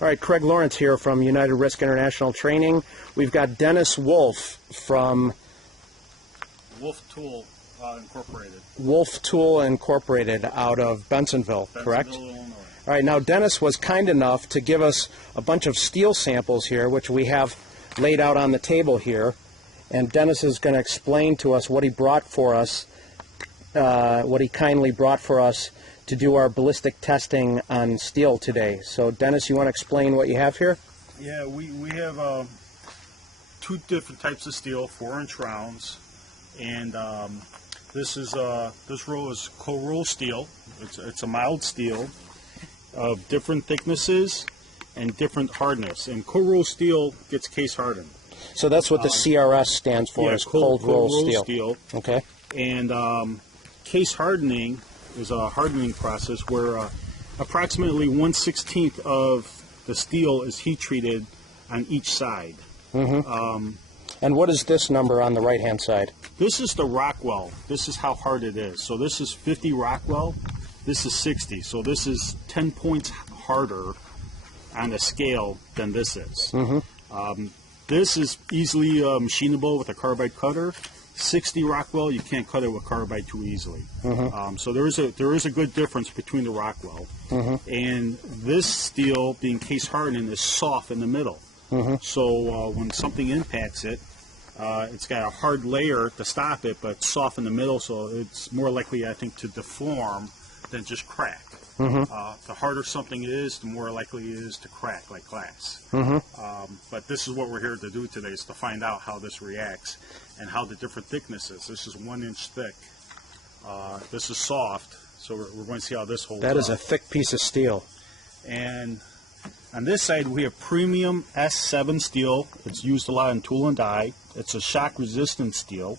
All right, Craig Lawrence here from United Risk International Training. We've got Dennis Wolf from Wolf Tool Incorporated. Wolf Tool Incorporated out of Bensonville, correct? Illinois. All right, now Dennis was kind enough to give us a bunch of steel samples here, which we have laid out on the table here. And Dennis is going to explain to us what he brought for us, what he kindly brought for us to do our ballistic testing on steel today. So Dennis, you want to explain what you have here? Yeah, we have two different types of steel, 4-inch rounds, and this roll is cold roll steel. It's a mild steel of different thicknesses and different hardness. And cold roll steel gets case hardened. So that's what the CRS stands for, is cold roll steel. Okay. And case hardening is a hardening process where approximately 1/16 of the steel is heat treated on each side. Mm-hmm. And what is this number on the right-hand side? This is the Rockwell. This is how hard it is. So this is 50 Rockwell. This is 60. So this is 10 points harder on the scale than this is. Mm-hmm. This is easily machinable with a carbide cutter. 60 Rockwell, you can't cut it with carbide too easily. Mm-hmm. So there is a good difference between the Rockwell. Mm-hmm. And this steel, being case hardened, is soft in the middle. Mm-hmm. So when something impacts it, it's got a hard layer to stop it, but it's soft in the middle, so it's more likely, I think, to deform than just crack. Mm-hmm. The harder something is, the more likely it is to crack, like glass. Mm-hmm. But this is what we're here to do today, is to find out how this reacts and how the different thicknesses. This is 1 inch thick. This is soft, so we're going to see how this holds up. That is a thick piece of steel. And on this side, we have premium S7 steel. It's used a lot in tool and die. It's a shock-resistant steel.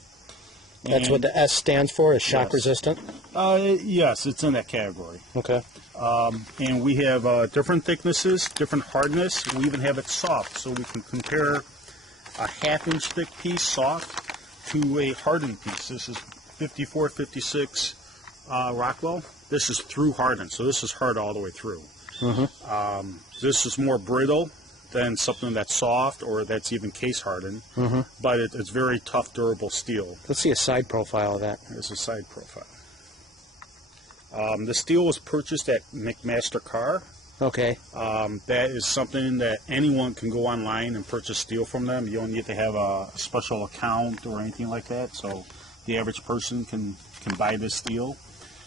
That's what the S stands for, is shock resistant? Yes, it's in that category. Okay. And we have different thicknesses, different hardness. We even have it soft, so we can compare a 1/2-inch thick piece soft to a hardened piece. This is 54, 56 Rockwell. This is through hardened, so this is hard all the way through. Mm-hmm. This is more brittle than something that's soft or that's even case hardened, mm-hmm. but it's very tough, durable steel. Let's see a side profile of that. Here's a side profile. The steel was purchased at McMaster Car. Okay. That is something that anyone can go online and purchase steel from them. You don't need to have a special account or anything like that, so the average person can buy this steel.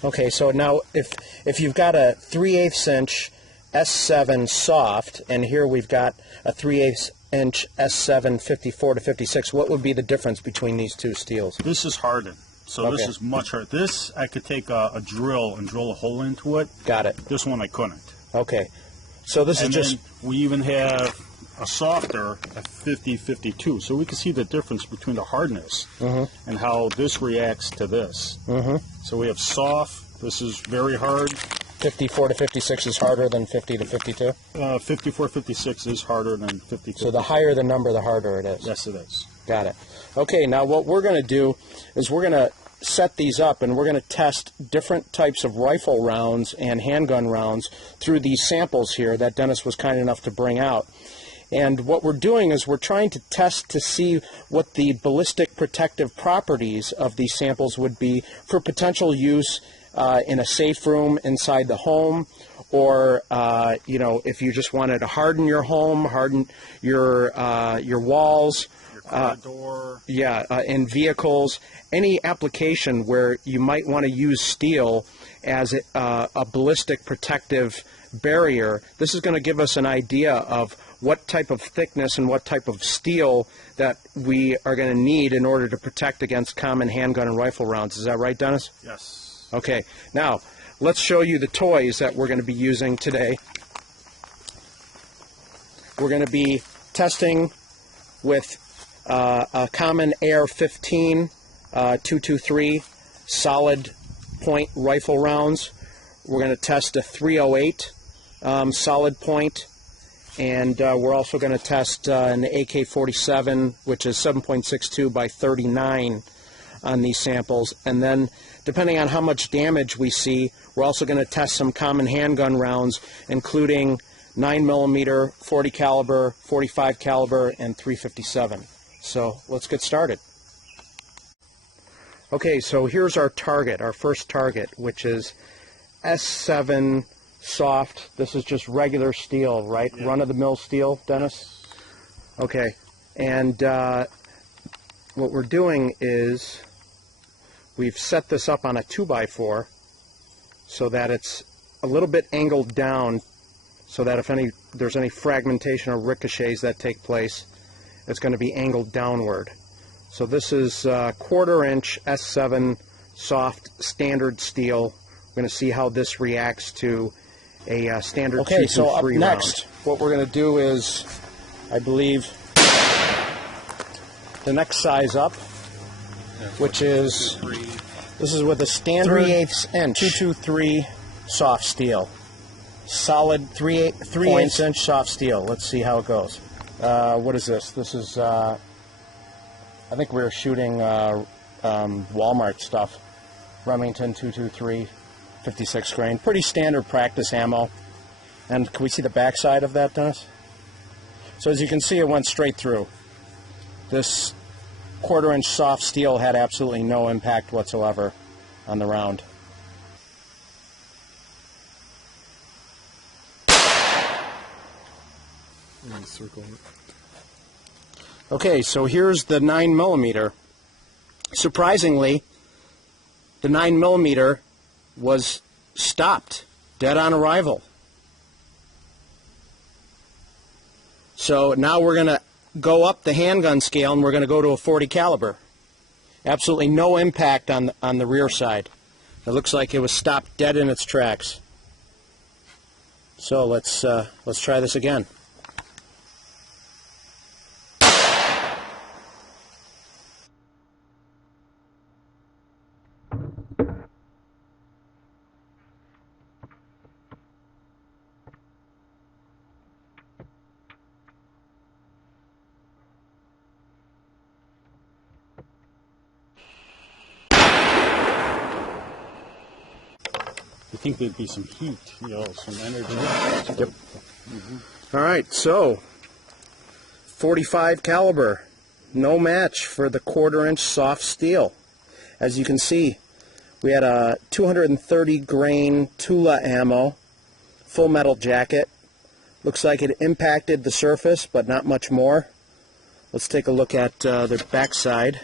Okay, so now if you've got a 3/8 inch S7 soft, and here we've got a 3/8 inch S7 54 to 56, what would be the difference between these two steels? This is hardened, so Okay. this is much harder. This, I could take a drill and drill a hole into it. Got it. This one I couldn't. Okay, so this And is just... then we even have a softer, a 50-52, so we can see the difference between the hardness mm-hmm. and how this reacts to this. Mm-hmm. So we have soft, this is very hard. 54 to 56 is harder than 50 to 52? 54, 56 is harder than 50. So the higher the number, the harder it is? Yes, it is. Got it. Okay, now what we're going to do is we're going to set these up and we're going to test different types of rifle rounds and handgun rounds through these samples here that Dennis was kind enough to bring out. And what we're doing is we're trying to test to see what the ballistic protective properties of these samples would be for potential use in a safe room inside the home, or you know, if you just wanted to harden your home, harden your walls, Your car door. in vehicles, any application where you might want to use steel as a ballistic protective barrier. This is going to give us an idea of what type of thickness and what type of steel that we are going to need in order to protect against common handgun and rifle rounds. Is that right, Dennis? Yes. Okay, now let's show you the toys that we're going to be using today. We're going to be testing with a common AR-15 .223 solid point rifle rounds. We're going to test a 308 solid point, and we're also going to test an AK-47, which is 7.62 by 39 on these samples. And then, depending on how much damage we see, we're also going to test some common handgun rounds, including 9mm, 40 caliber, 45 caliber, and 357. So let's get started. Okay, so here's our target, our first target, which is S7 soft. This is just regular steel, right? Yeah. Run-of-the-mill steel, Dennis? Okay, and what we're doing is we've set this up on a 2x4 so that it's a little bit angled down, so that if there's any fragmentation or ricochets that take place, it's going to be angled downward. So this is 1/4 inch S7 soft standard steel. We're going to see how this reacts to a standard 223 round. Okay, so up next, what we're going to do is, I believe, the next size up, which is, this is with a standard 3/8 inch 223 soft steel. Solid 3/8 inch soft steel. Let's see how it goes. What is this? This is, I think we were shooting Walmart stuff. Remington 223, 56 grain. Pretty standard practice ammo. And can we see the backside of that, Dennis? So as you can see, it went straight through. This 1/4 inch soft steel had absolutely no impact whatsoever on the round. Okay, so here's the 9mm. Surprisingly, the 9mm was stopped, dead on arrival. So now we're going to go up the handgun scale and we're going to go to a 40 caliber. Absolutely no impact on the rear side. It looks like it was stopped dead in its tracks. So let's try this again. I think there'd be some heat, some energy. Yep. Mm-hmm. All right, so 45 caliber, no match for the 1/4 inch soft steel. As you can see, we had a 230 grain Tula ammo, full metal jacket. Looks like it impacted the surface, but not much more. Let's take a look at the backside.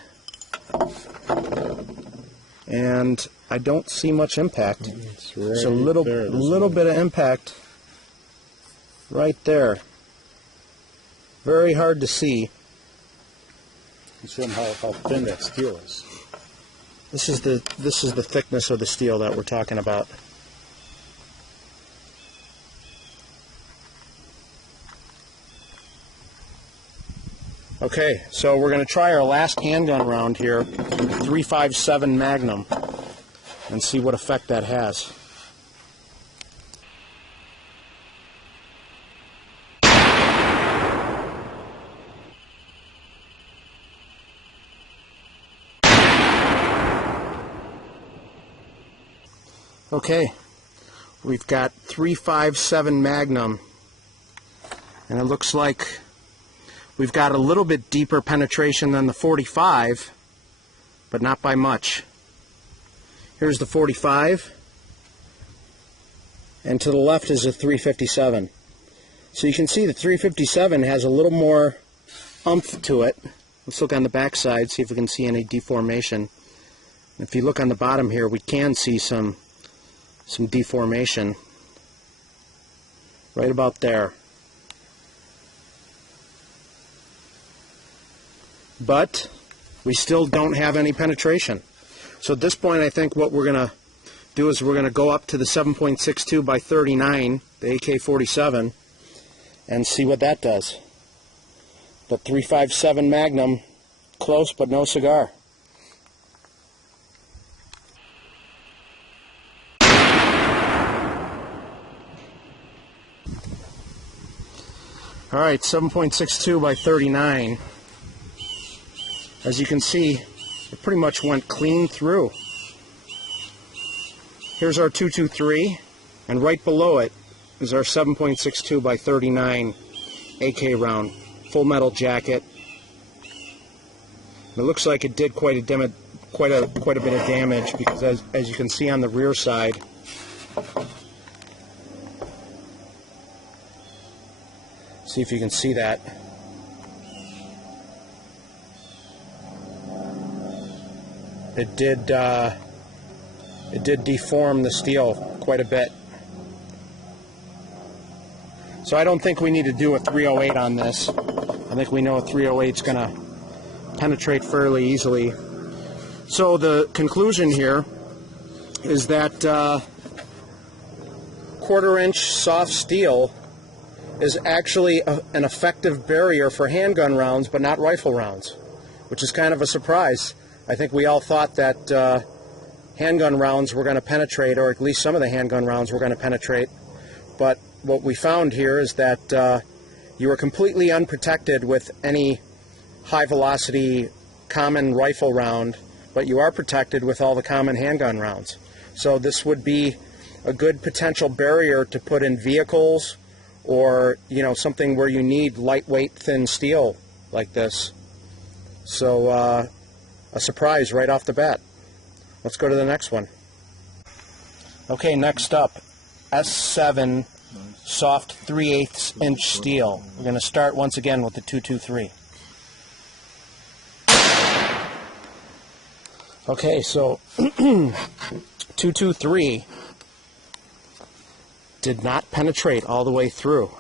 And I don't see much impact. It's a little bit of impact right there. Very hard to see. Show them how thin that steel is. This is the thickness of the steel that we're talking about. Okay, so we're going to try our last handgun round here, 357 Magnum, and see what effect that has. Okay, we've got 357 Magnum, and it looks like we've got a little bit deeper penetration than the 45, but not by much. Here's the 45, and to the left is a 357. So you can see the 357 has a little more oomph to it. Let's look on the back side, see if we can see any deformation. If you look on the bottom here, we can see some deformation right about there. But we still don't have any penetration. So at this point, I think what we're going to do is we're going to go up to the 7.62 by 39, the AK-47, and see what that does. The 357 Magnum, close but no cigar. All right, 7.62 by 39. As you can see, it pretty much went clean through. Here's our 223, and right below it is our 7.62 by 39 AK round, full metal jacket. It looks like it did quite a bit of damage, because as you can see on the rear side, see if you can see that. It did deform the steel quite a bit. So I don't think we need to do a 308 on this. I think we know a 308 is going to penetrate fairly easily. So the conclusion here is that 1/4 inch soft steel is actually an effective barrier for handgun rounds, but not rifle rounds, which is kind of a surprise. I think we all thought that handgun rounds were going to penetrate, or at least some of the handgun rounds were going to penetrate. But what we found here is that you are completely unprotected with any high-velocity common rifle round, but you are protected with all the common handgun rounds. So this would be a good potential barrier to put in vehicles, or something where you need lightweight, thin steel like this. So a surprise right off the bat. Let's go to the next one. Okay, next up, S7 soft 3/8 inch steel. We're going to start once again with the 223. Okay, so 223 did not penetrate all the way through.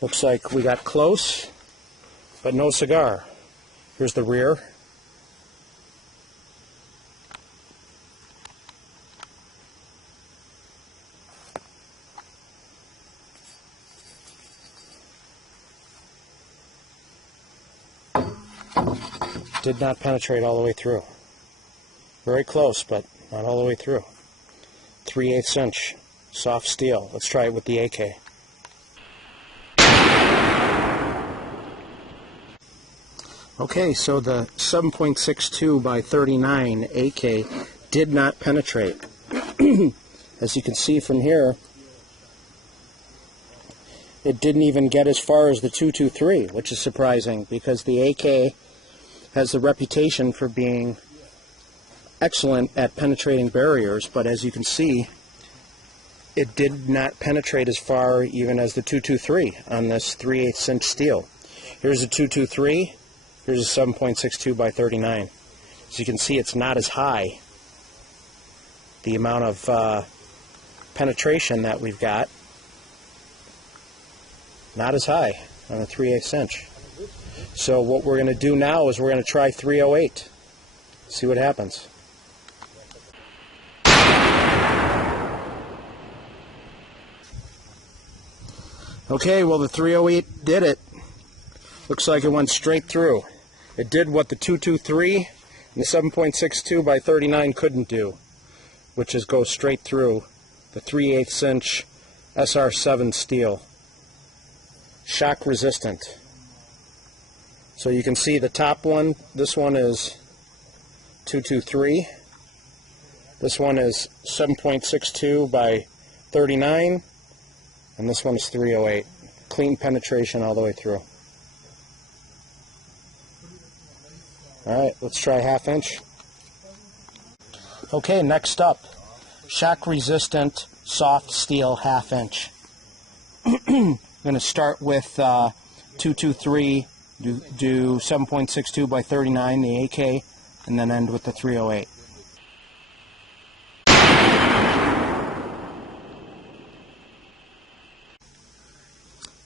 Looks like we got close, but no cigar. Here's the rear. Did not penetrate all the way through. Very close, but not all the way through. 3/8 inch soft steel. Let's try it with the AK. Okay, so the 7.62 by 39 AK did not penetrate. As you can see from here, it didn't even get as far as the 223, which is surprising, because the AK has the reputation for being excellent at penetrating barriers, but as you can see, it did not penetrate as far even as the 223 on this 3/8 inch steel. Here's a 223, here's a 7.62 by 39. As you can see, it's not as high. The amount of penetration that we've got, not as high on a 3/8 inch. So what we're going to do now is we're going to try 308. See what happens. Okay, well, the 308 did it. Looks like it went straight through. It did what the 223 and the 7.62 by 39 couldn't do, which is go straight through the 3/8 inch SR7 steel. Shock resistant. So you can see the top one, this one is 223. This one is 7.62 by 39. And this one is 308. Clean penetration all the way through. Alright, let's try 1/2 inch. Okay, next up, shock resistant soft steel 1/2 inch. I'm going to start with 223, do 7.62 by 39, the AK, and then end with the 308.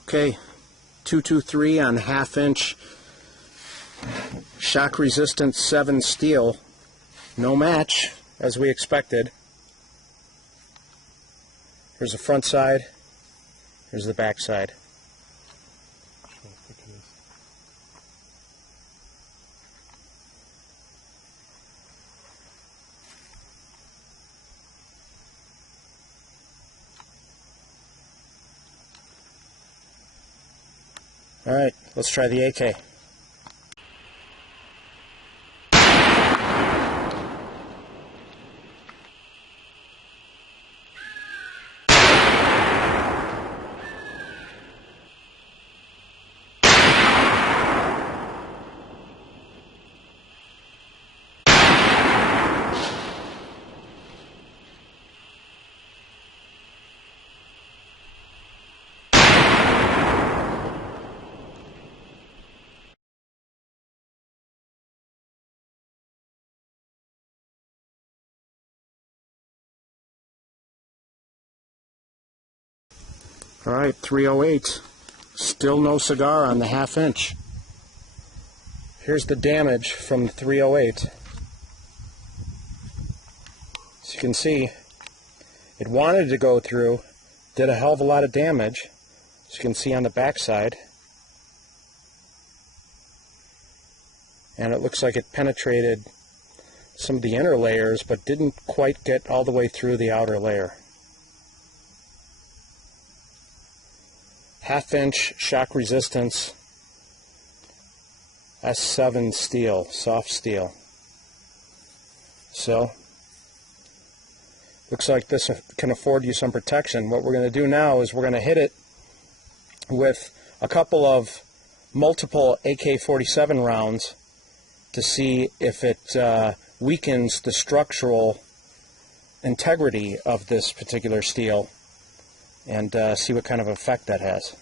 Okay, 223 on 1/2 inch shock resistant 7 steel. No match, as we expected. Here's the front side, here's the back side. Alright, let's try the AK. All right, 308. Still no cigar on the 1/2 inch. Here's the damage from the 308. As you can see, it wanted to go through, did a hell of a lot of damage, as you can see on the back side. And it looks like it penetrated some of the inner layers, but didn't quite get all the way through the outer layer. 1/2 inch shock resistance S7 steel, soft steel. So, looks like this can afford you some protection. What we're going to do now is we're going to hit it with a couple of multiple AK-47 rounds to see if it weakens the structural integrity of this particular steel, and see what kind of effect that has.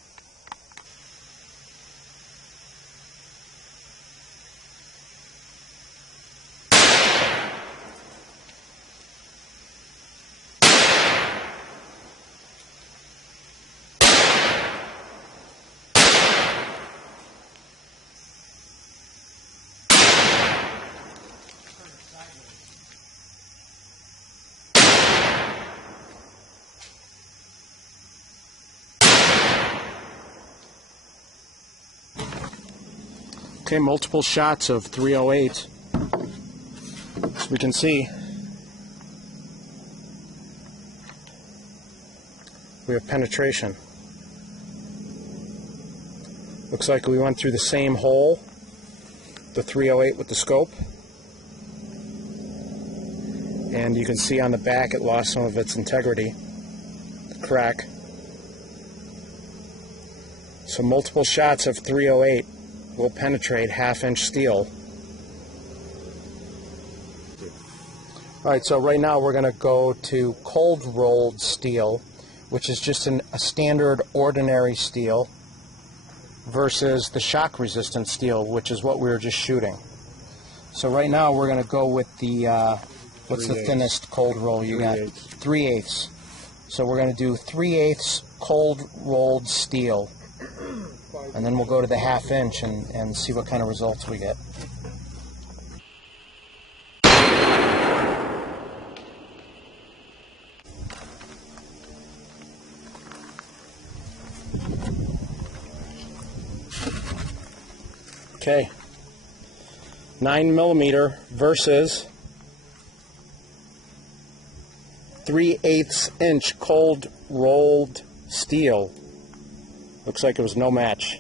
Okay, multiple shots of 308. As we can see, we have penetration. Looks like we went through the same hole, the 308 with the scope. And you can see on the back it lost some of its integrity, the crack. So multiple shots of 308 will penetrate 1/2 inch steel. Alright, so right now we're going to go to cold rolled steel, which is just a standard ordinary steel, versus the shock resistant steel, which is what we were just shooting. So right now we're going to go with the, what's the thinnest cold roll you got? 3/8. So we're going to do 3/8 cold rolled steel. And then we'll go to the 1/2 inch and see what kind of results we get. Okay, 9mm versus 3/8 inch cold rolled steel. Looks like it was no match.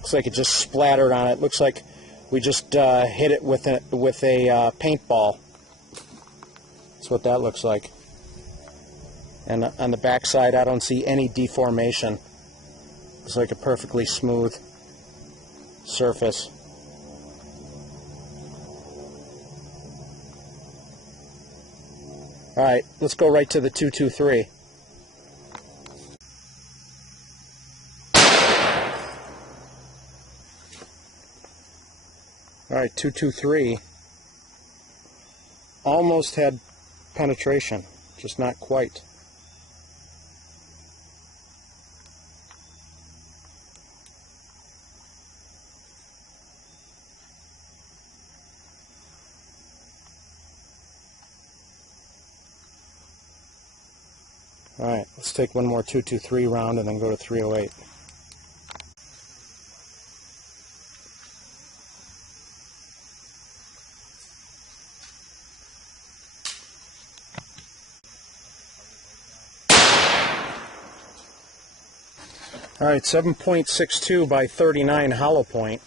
Looks like it just splattered on it. Looks like we just hit it with a paintball. That's what that looks like. And on the back side, I don't see any deformation. Looks like a perfectly smooth surface. All right, let's go right to the 223. All right, 223 almost had penetration, just not quite. All right, let's take one more 223 round and then go to 308. All right, 7.62 by 39 hollow point.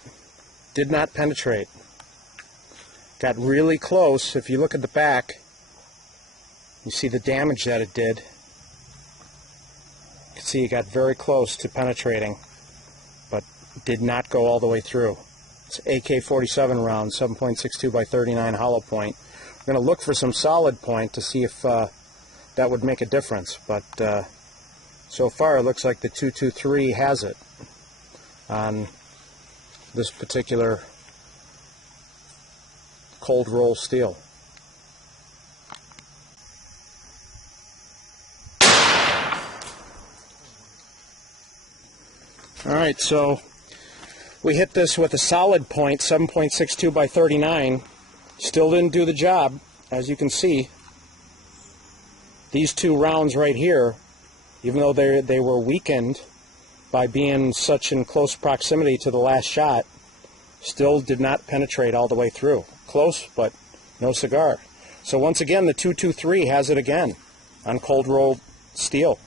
Did not penetrate. Got really close. If you look at the back, you see the damage that it did. You can see it got very close to penetrating, but did not go all the way through. It's AK-47 round, 7.62 by 39 hollow point. We're going to look for some solid point to see if that would make a difference, but so far it looks like the 223 has it on this particular cold roll steel. Alright, so we hit this with a solid point, 7.62 by 39. Still didn't do the job, as you can see. These two rounds right here, even though they were weakened by being such in close proximity to the last shot, still did not penetrate all the way through. Close, but no cigar. So once again, the 223 has it again on cold rolled steel.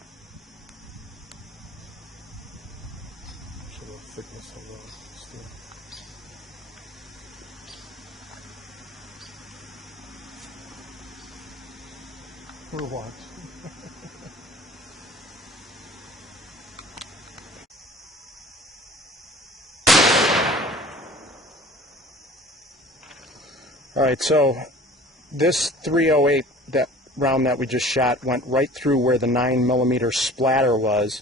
Or what? Alright, so this 308, that round that we just shot, went right through where the 9mm splatter was.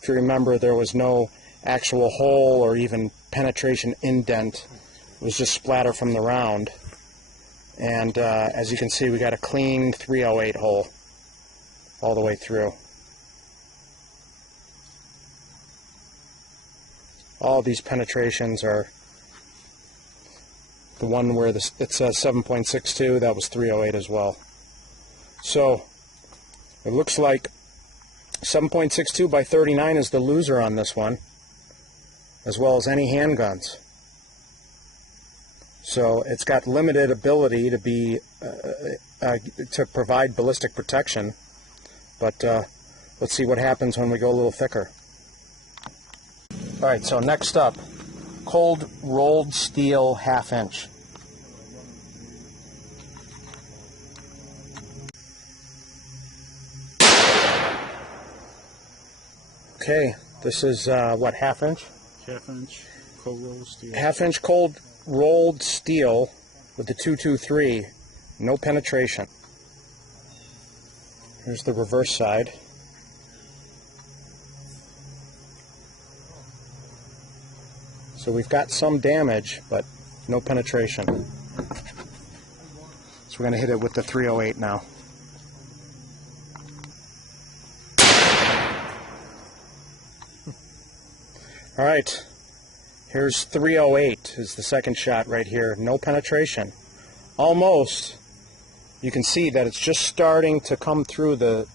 If you remember, there was no actual hole or even penetration indent. It was just splatter from the round. And as you can see, we got a clean 308 hole all the way through. All these penetrations are the one where it says 7.62, that was 308 as well. So it looks like 7.62 by 39 is the loser on this one, as well as any handguns. So it's got limited ability to be to provide ballistic protection, but let's see what happens when we go a little thicker. All right, so next up, cold rolled steel 1/2 inch. Okay, this is what, 1/2 inch? 1/2 inch cold rolled steel. 1/2 inch cold rolled steel with the 223, no penetration. Here's the reverse side. So we've got some damage, but no penetration. So we're going to hit it with the 308 now. All right, here's 308 is the second shot right here. No penetration. Almost. You can see that it's just starting to come through the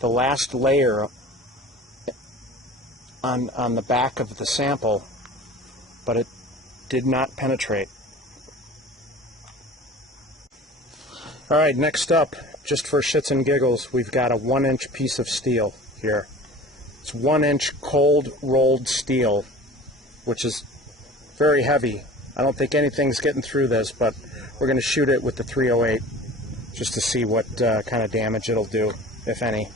last layer on the back of the sample, but it did not penetrate. All right, next up, just for shits and giggles, we've got a 1 inch piece of steel here. It's 1 inch cold rolled steel, which is very heavy. I don't think anything's getting through this, but we're going to shoot it with the 308 just to see what kind of damage it'll do, if any.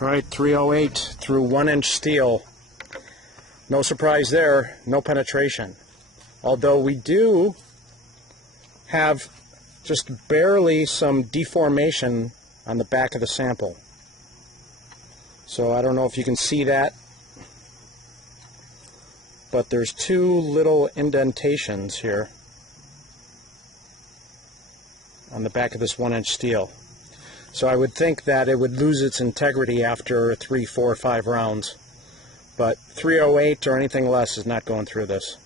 All right, 308 through 1 inch steel. No surprise there, no penetration. Although we do have just barely some deformation on the back of the sample. So I don't know if you can see that, but there's two little indentations here on the back of this 1 inch steel. So I would think that it would lose its integrity after 3, 4, 5 rounds. But 308 or anything less is not going through this.